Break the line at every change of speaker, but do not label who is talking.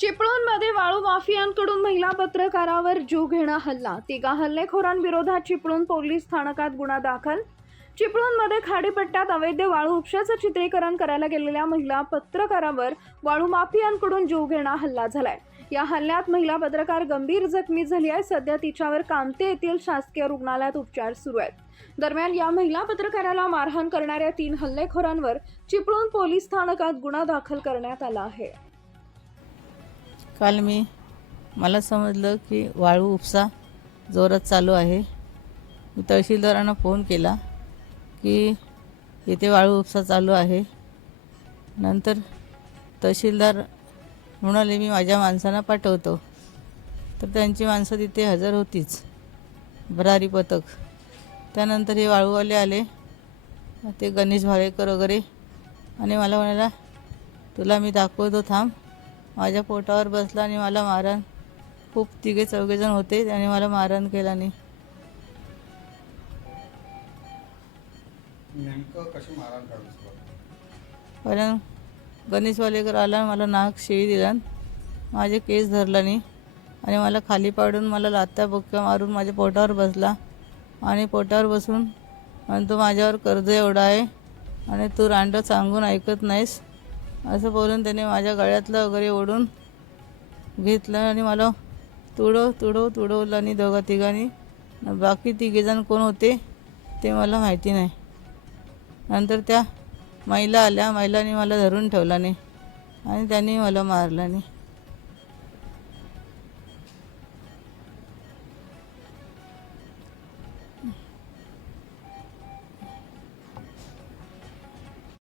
चिपळूणमध्ये वाळू माफियांकडून महिला पत्रकारावर जीव घेणा हल्ला तिघा हल्लेखोरांविरोधात चिपळूण पोलीस स्थानकात गुन्हा दाखल चिपळूणमध्ये खाडीपट्ट्यात अवैध वाळू उपशाचं चित्रीकरण करायला गेलेल्या महिला पत्रकारावर वाळू माफियांकडून जीव घेणा हल्ला झालाय या हल्ल्यात महिला पत्रकार गंभीर जखमी झाली आहे सध्या तिच्यावर कामते येथील शासकीय रुग्णालयात उपचार सुरू आहेत दरम्यान या महिला पत्रकाराला मारहाण करणाऱ्या तीन हल्लेखोरांवर चिपळूण पोलीस स्थानकात गुन्हा दाखल करण्यात आला आहे
काल मी मला समजलं की वाळू उपसा जोरात चालू आहे मी तहसीलदारांना फोन केला की इथे वाळू उपसा चालू आहे नंतर तहसीलदार म्हणाले मी माझ्या माणसांना पाठवतो तर त्यांची माणसं तिथे हजर होतीच भरारी पथक त्यानंतर हे वाळूवाले आले ते गणेश भावेकर वगैरे आणि मला म्हणाला तुला मी दाखवतो थांब माझ्या पोटावर बसला आणि मला मारण खूप तिघे चौघेजण होते त्याने मला मारण केलं आणि कारण गणेश वालेकर आला मला नाक शिळी दिला माझे केस धरला नाही आणि मला खाली पाडून मला लात्या बुक्क्या मारून माझ्या पोटावर बसला आणि पोटावर बसून आणि तो माझ्यावर कर्ज एवढा आहे आणि तू रांड सांगून ऐकत नाहीस असं बोलून त्याने माझ्या गळ्यातलं वगैरे ओढून घेतलं आणि मला तुडव तुडव तुडवलं आणि दोघा तिघांनी बाकी तिघेजण कोण होते ते मला माहिती नाही नंतर त्या महिला आल्या महिलांनी मला धरून ठेवला नाही आणि त्यांनी मला मारलं नाही